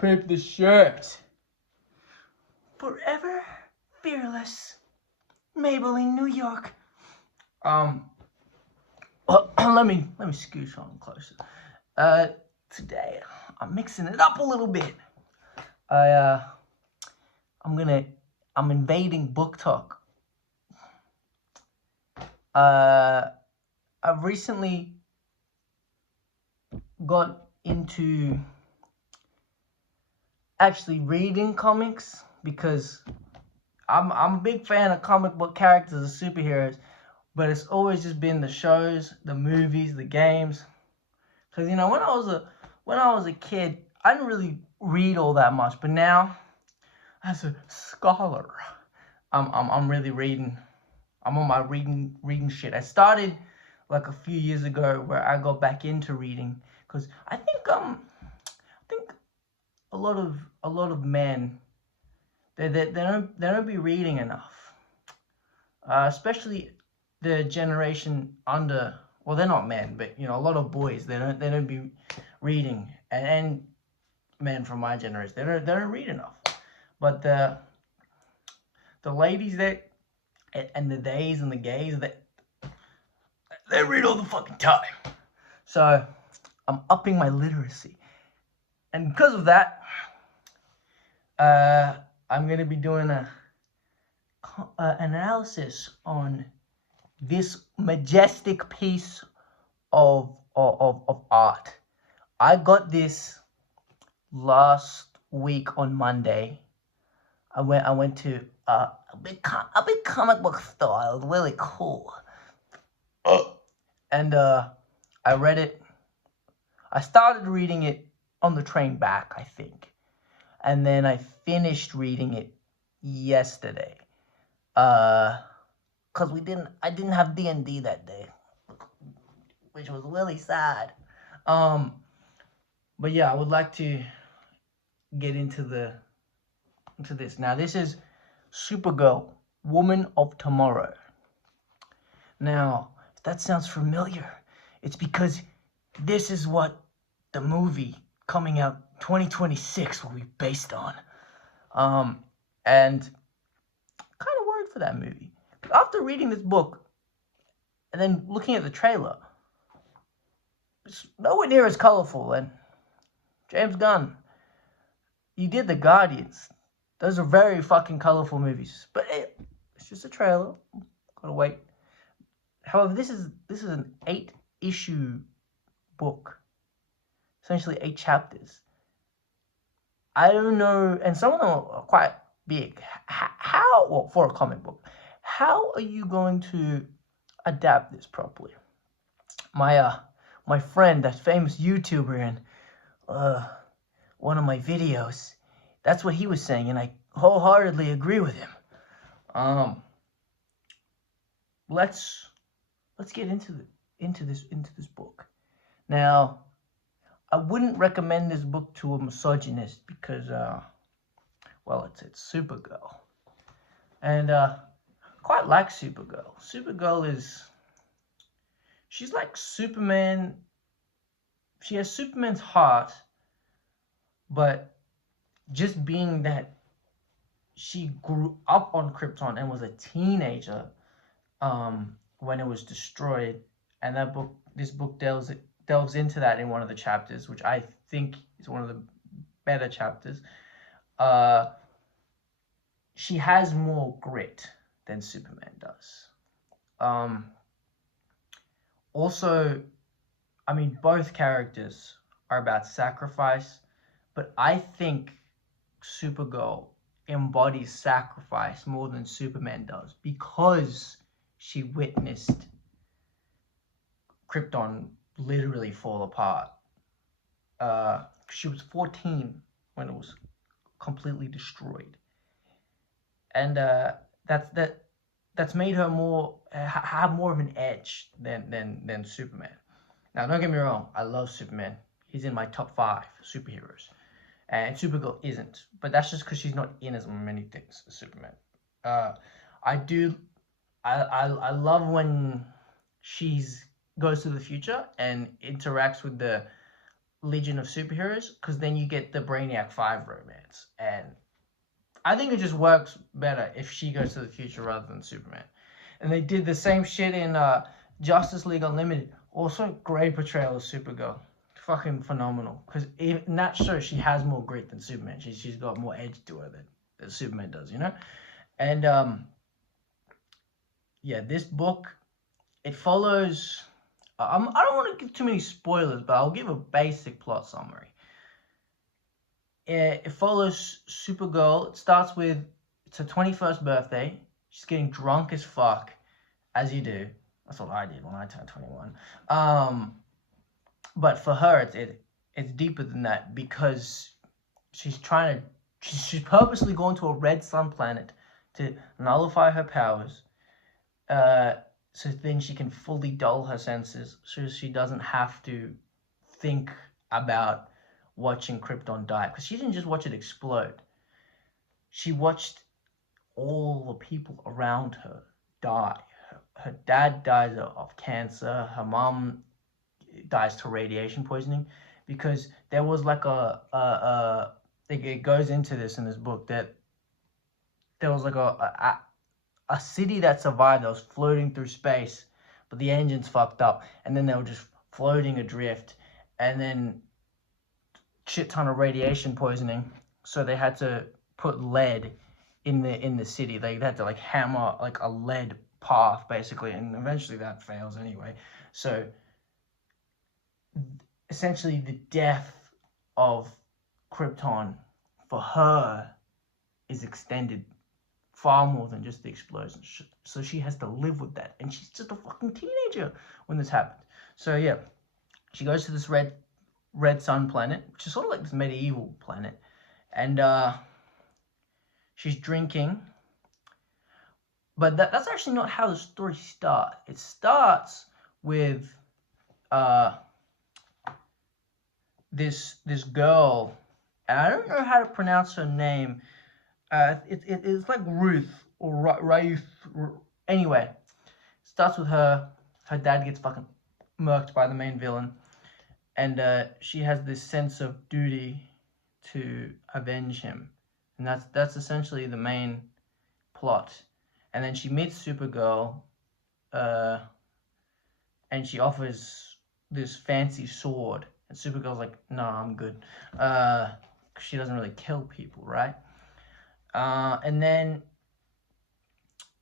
Pimp the shirt. Forever fearless. Maybelline, New York. Well, let me scooch on closer. Today I'm mixing it up a little bit. I'm invading book talk. I've recently got into actually reading comics because I'm a big fan of comic book characters and superheroes, but it's always just been the shows, the movies, the games. Because when I was a kid, I didn't really read all that much, but now as a scholar, I'm really reading. I'm on my reading shit. I started like a few years ago where I got back into reading because I think a lot of men they don't be reading enough, especially the generation under. Well, they're not men, but a lot of boys they don't be reading, and men from my generation they don't read enough. But the ladies that and the days and the gays that they read all the fucking time. So I'm upping my literacy, and because of that, I'm gonna be doing an analysis on this majestic piece of art. I got this last week on Monday. I went to a big comic book store. It was really cool. And I read it. I started reading it on the train back, I think, and then I finished reading it yesterday. Cause I didn't have D&D that day, which was really sad. But yeah, I would like to get into this. Now, this is SuperGirl, Woman of Tomorrow. Now, if that sounds familiar, it's because this is what the movie coming out 2026 will be based on. And kind of worried for that movie. After reading this book and then looking at the trailer, it's nowhere near as colorful. And James Gunn, you did The Guardians. Those are very fucking colorful movies. But it's just a trailer. Gotta wait. However, this is an 8-issue book. Essentially 8 chapters. I don't know, and some of them are quite big. Well, for a comic book, how are you going to adapt this properly? My friend, that famous YouTuber in one of my videos, that's what he was saying, and I wholeheartedly agree with him. Let's get into this book. Now, I wouldn't recommend this book to a misogynist because, well, it's Supergirl, and quite like Supergirl. Supergirl she's like Superman. She has Superman's heart, but just being that she grew up on Krypton and was a teenager when it was destroyed, and this book delves into that in one of the chapters, which I think is one of the better chapters. She has more grit than Superman does. Also, I mean, both characters are about sacrifice, but I think Supergirl embodies sacrifice more than Superman does because she witnessed Krypton literally fall apart. She was 14 when it was completely destroyed, and that's made her have more of an edge than Superman. Now, don't get me wrong, I love Superman. He's in my top 5 superheroes, and Supergirl isn't, but that's just because she's not in as many things as Superman. I love when she's goes to the future and interacts with the Legion of Superheroes, because then you get the Brainiac 5 romance. And I think it just works better if she goes to the future rather than Superman. And they did the same shit in Justice League Unlimited. Also, great portrayal of Supergirl. Fucking phenomenal. Because in that show, she has more grit than Superman. She's got more edge to her than Superman does, you know? And, yeah, this book, it follows... I don't want to give too many spoilers, but I'll give a basic plot summary. It follows Supergirl. It starts with, it's her 21st birthday. She's getting drunk as fuck, as you do. That's what I did when I turned 21. But for her, it's deeper than that, because she's purposely going to a red sun planet to nullify her powers, so then she can fully dull her senses, so she doesn't have to think about watching Krypton die. Because she didn't just watch it explode. She watched all the people around her die. Her dad dies of cancer. Her mom dies to radiation poisoning. Because there was like it goes into this in this book, that there was like a city that survived that was floating through space, but the engines fucked up, and then they were just floating adrift, and then shit ton of radiation poisoning, so they had to put lead in the city. They had to like hammer like a lead path basically, and eventually that fails anyway. So essentially the death of Krypton for her is extended far more than just the explosion. So she has to live with that, and she's just a fucking teenager when this happens. So yeah, she goes to this red sun planet, which is sort of like this medieval planet, and she's drinking. But that's actually not how the story starts. It starts with this girl, and I don't know how to pronounce her name. It's like Ruth or Ruth. Anyway, starts with her. Her dad gets fucking murked by the main villain, and she has this sense of duty to avenge him, and that's essentially the main plot. And then she meets Supergirl, and she offers this fancy sword, and Supergirl's like, "No, I'm good." She doesn't really kill people, right? And then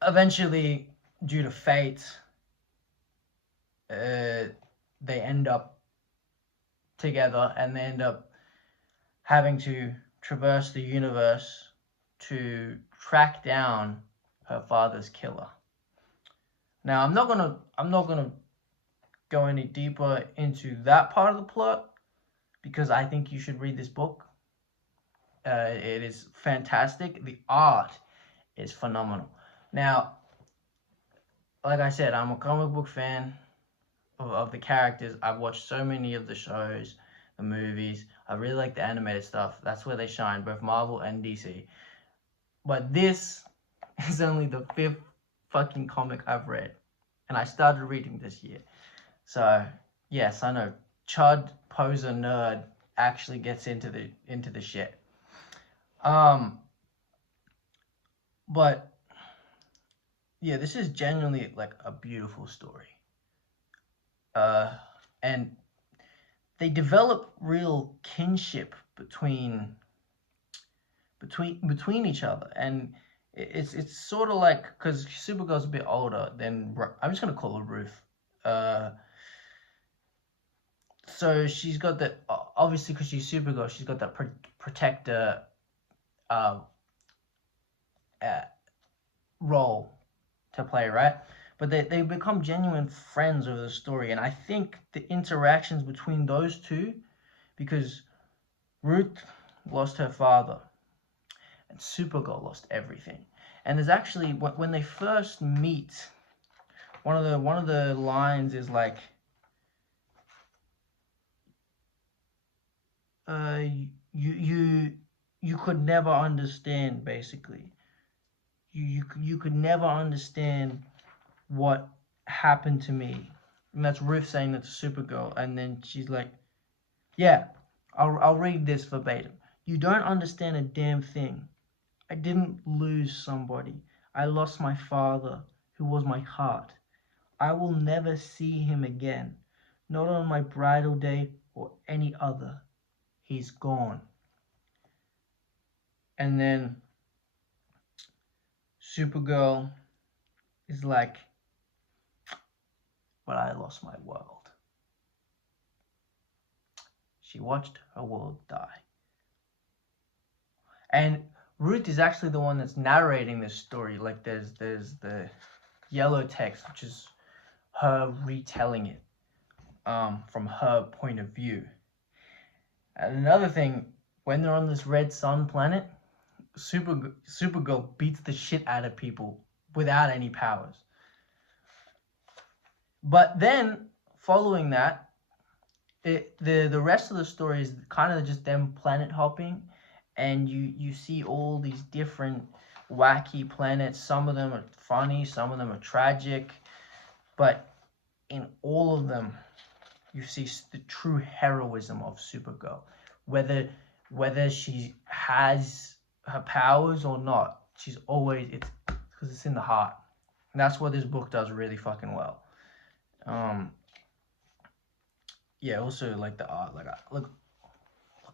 eventually, due to fate, they end up together, and they end up having to traverse the universe to track down her father's killer. Now, I'm not gonna go any deeper into that part of the plot, because I think you should read this book. It is fantastic. The art is phenomenal. Now, like I said, I'm a comic book fan of the characters. I've watched so many of the shows, the movies. I really like the animated stuff. That's where they shine, both Marvel and DC. But this is only the 5th fucking comic I've read, and I started reading this year. So yes, I know, chud poser nerd actually gets into the shit. But yeah, this is genuinely like a beautiful story. And they develop real kinship between each other, and it's sort of like, because Supergirl's a bit older than, I'm just gonna call her Ruth. So she's got the, obviously because she's Supergirl, she's got that protector role to play, right? But they become genuine friends over the story, and I think the interactions between those two, because Ruth lost her father, and Supergirl lost everything. And there's actually, when they first meet, one of the lines is like, you could never understand, basically. You could never understand what happened to me. And that's Ruth saying that to Supergirl, and then she's like, Yeah, I'll read this verbatim. You don't understand a damn thing. I didn't lose somebody. I lost my father, who was my heart. I will never see him again, not on my bridal day or any other. He's gone. And then Supergirl is like, but I lost my world. She watched her world die. And Ruth is actually the one that's narrating this story. Like there's the yellow text, which is her retelling it from her point of view. And another thing, when they're on this red sun planet, Supergirl beats the shit out of people without any powers. But then, following that, the rest of the story is kind of just them planet hopping, and you see all these different wacky planets. Some of them are funny, some of them are tragic, but in all of them, you see the true heroism of Supergirl. Whether she has her powers or not, she's always, it's because it's in the heart. And that's what this book does really fucking well. Yeah, also like the art, like look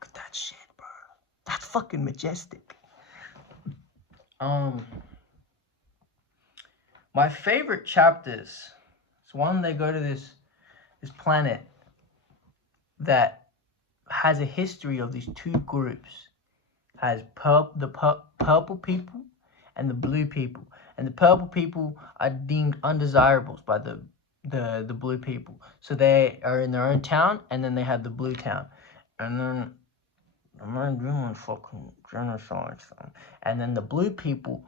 at that shit, bro. That's fucking majestic. My favorite chapters is one they go to this planet that has a history of these two groups. Has the purple people and the blue people, and the purple people are deemed undesirables by the blue people, so they are in their own town, and then they have the blue town, and then the man doing fucking genocide them, and then the blue people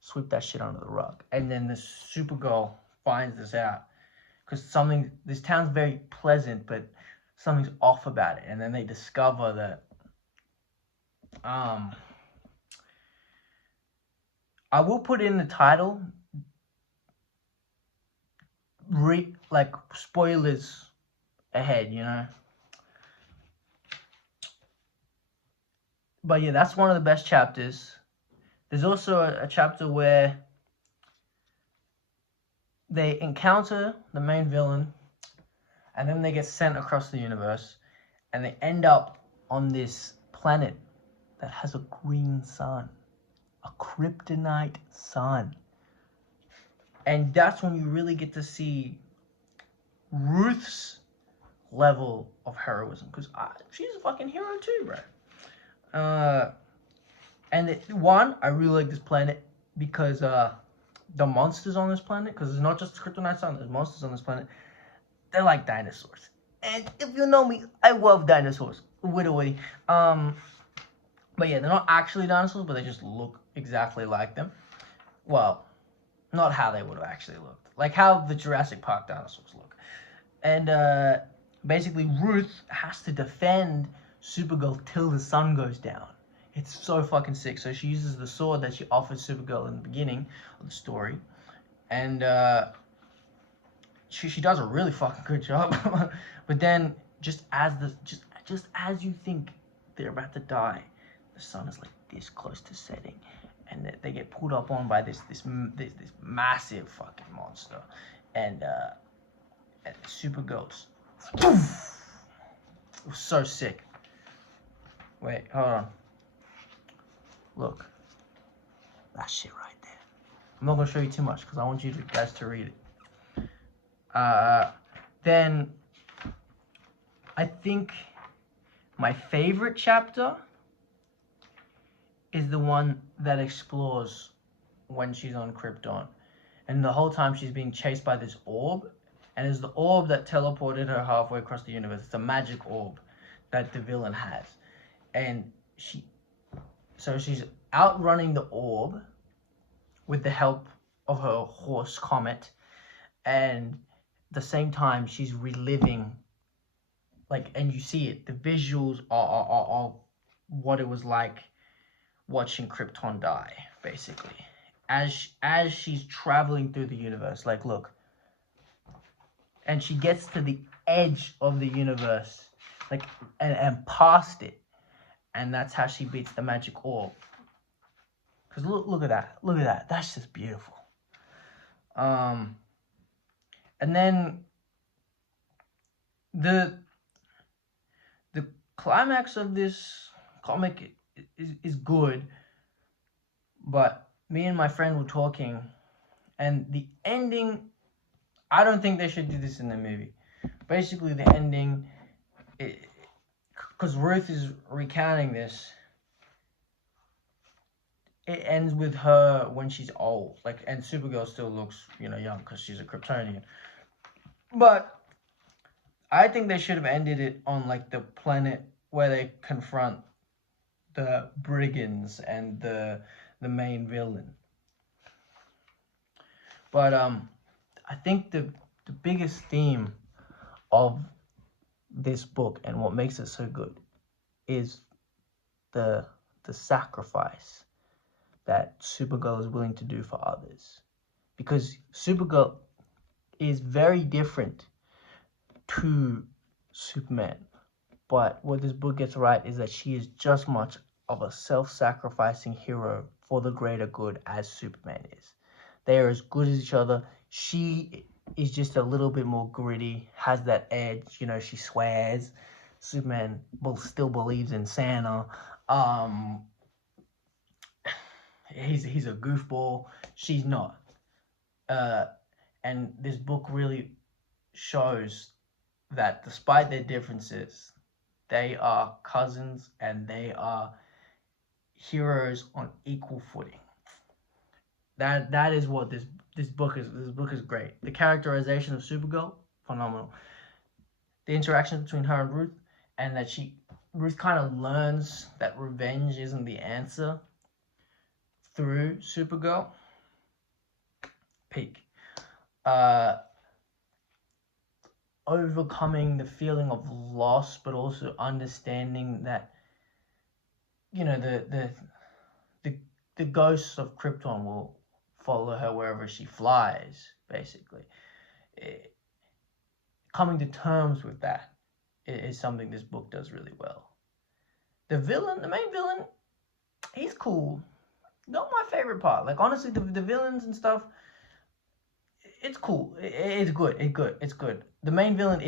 sweep that shit under the rug, and then the Supergirl finds this out because this town's very pleasant, but something's off about it, and then they discover that I will put in the title, like spoilers ahead, you know. But yeah, that's one of the best chapters. There's also a chapter where they encounter the main villain, and then they get sent across the universe, and they end up on this planet that has a green sun, a kryptonite sun. And that's when you really get to see Ruth's level of heroism, because she's a fucking hero too, bro. And I really like this planet because the monsters on this planet, because it's not just kryptonite sun, there's monsters on this planet, they're like dinosaurs. And if you know me, I love dinosaurs. Literally. But yeah, they're not actually dinosaurs, but they just look exactly like them. Well, not how they would have actually looked. Like how the Jurassic Park dinosaurs look. And basically Ruth has to defend Supergirl till the sun goes down. It's so fucking sick. So she uses the sword that she offers Supergirl in the beginning of the story. And she does a really fucking good job. But then just as you think they're about to die, the sun is like this close to setting, and they get pulled up on by this massive fucking monster, and Supergirl's. It was so sick. Wait, hold on. Look, that shit right there. I'm not gonna show you too much because I want you guys to read it. Then I think my favorite chapter is the one that explores when she's on Krypton, and the whole time she's being chased by this orb, and it's the orb that teleported her halfway across the universe. It's a magic orb that the villain has, and she's outrunning the orb with the help of her horse Comet, and at the same time she's reliving, and you see it, the visuals are what it was like watching Krypton die, basically, as she's traveling through the universe. Like, look, and she gets to the edge of the universe, like, and past it, and that's how she beats the magic orb. Cause look at that, that's just beautiful. And then the climax of this comic is good, but me and my friend were talking, and the ending, I don't think they should do this in the movie. Basically, the ending, because Ruth is recounting this, it ends with her when she's old, like, and Supergirl still looks, young because she's a Kryptonian. But I think they should have ended it on like the planet where they confront the brigands and the main villain. But I think the biggest theme of this book and what makes it so good is the sacrifice that Supergirl is willing to do for others. Because Supergirl is very different to Superman. But what this book gets right is that she is just much of a self-sacrificing hero for the greater good as Superman is. They are as good as each other. She is just a little bit more gritty, has that edge, she swears. Superman still believes in Santa. He's a goofball. She's not. And this book really shows that despite their differences, they are cousins and they are heroes on equal footing. That is what this book is. This book is great. The characterization of Supergirl, phenomenal. The interaction between her and Ruth, and that Ruth kind of learns that revenge isn't the answer through Supergirl. Peak. Overcoming the feeling of loss, but also understanding that the ghosts of Krypton will follow her wherever she flies, basically. Coming to terms with that is something this book does really well. The main villain, he's cool. Not my favorite part. Like, honestly, the villains and stuff, it's cool. It's good. The main villain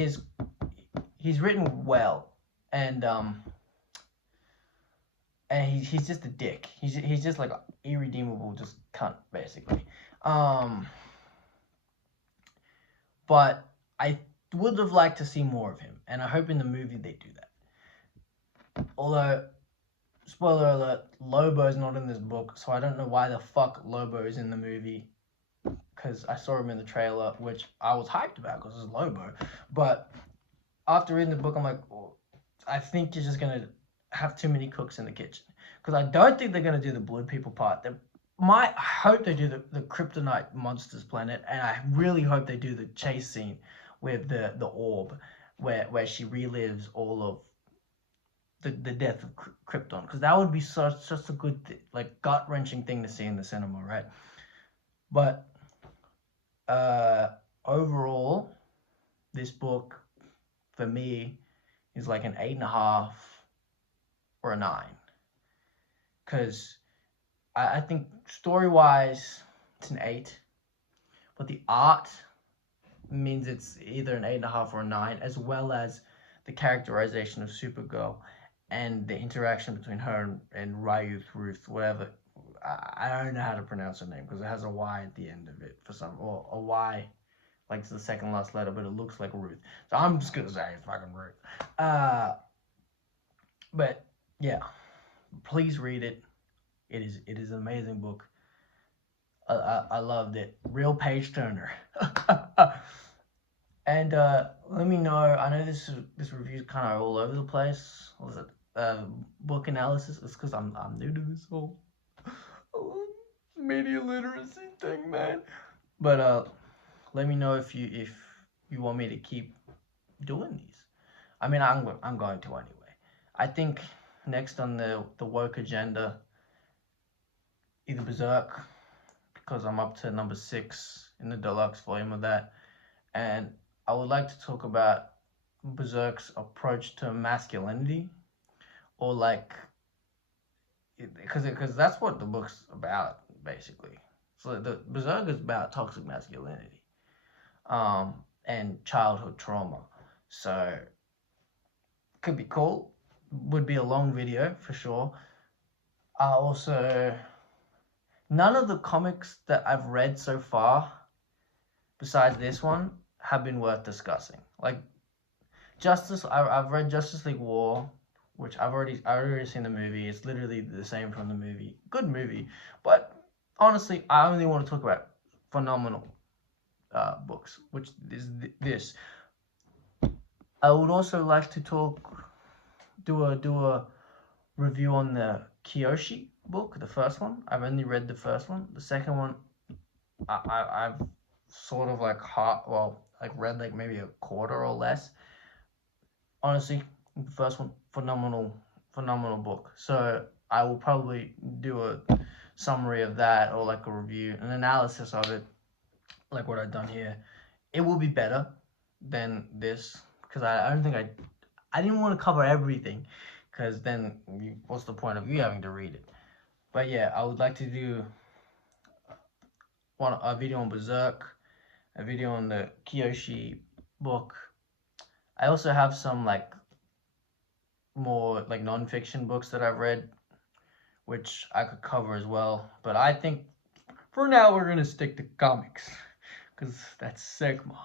he's written well, and he's just a dick. He's just like an irredeemable, just cunt, basically. But I would have liked to see more of him, and I hope in the movie they do that. Although, spoiler alert, Lobo's not in this book, so I don't know why the fuck Lobo is in the movie. Because I saw him in the trailer, which I was hyped about because it's Lobo. But after reading the book, I'm like, oh, I think you're just going to have too many cooks in the kitchen. Because I don't think they're going to do the Blood People part. I hope they do the Kryptonite Monsters planet, and I really hope they do the chase scene with the orb, where she relives all of the death of Krypton. Because that would be such a good, like, gut-wrenching thing to see in the cinema, right? But overall, this book, for me, is like an 8.5 or a 9. Because I think story-wise, it's an 8. But the art means it's either an 8.5 or a 9, as well as the characterization of Supergirl and the interaction between her and Ruth, whatever. I don't know how to pronounce her name because it has a Y at the end of it or a Y, like it's the second last letter, but it looks like Ruth. So I'm just gonna say it's fucking Ruth. But yeah, please read it. It is an amazing book. I loved it. Real page turner. And let me know. I know this review is kind of all over the place. What was it? Book analysis. It's because I'm new to this whole media literacy thing, man. But let me know if you want me to keep doing these. I mean, I'm going to anyway. I think next on the woke agenda, either Berserk, because I'm up to number 6 in the deluxe volume of that, and I would like to talk about Berserk's approach to masculinity, or like, because that's what the book's about basically. So the Berserk is about toxic masculinity, and childhood trauma. So could be cool. Would be a long video for sure. Also, none of the comics that I've read so far, besides this one, have been worth discussing. Like I've read Justice League War, which I've already seen the movie. It's literally the same from the movie. Good movie, but honestly, I only want to talk about phenomenal books, which is this. I would also like to do a review on the Kyoshi book, the first one. I've only read the first one. The second one, I've sort of like read like maybe a quarter or less. Honestly, the first one, phenomenal book. So I will probably do a summary of that, or like a review, an analysis of it, like what I've done here. It will be better than this, because I don't think I didn't want to cover everything, because then what's the point of you having to read it? But yeah, I would like to do a video on Berserk, a video on the Kyoshi book. I also have some like more like non-fiction books that I've read, which I could cover as well. But I think for now we're gonna stick to comics, because that's Sigma.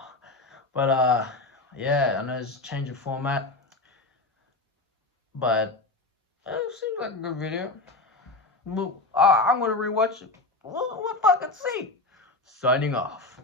But yeah, I know it's a change of format, but it seems like a good video. I'm gonna rewatch it. We'll fucking see. Signing off.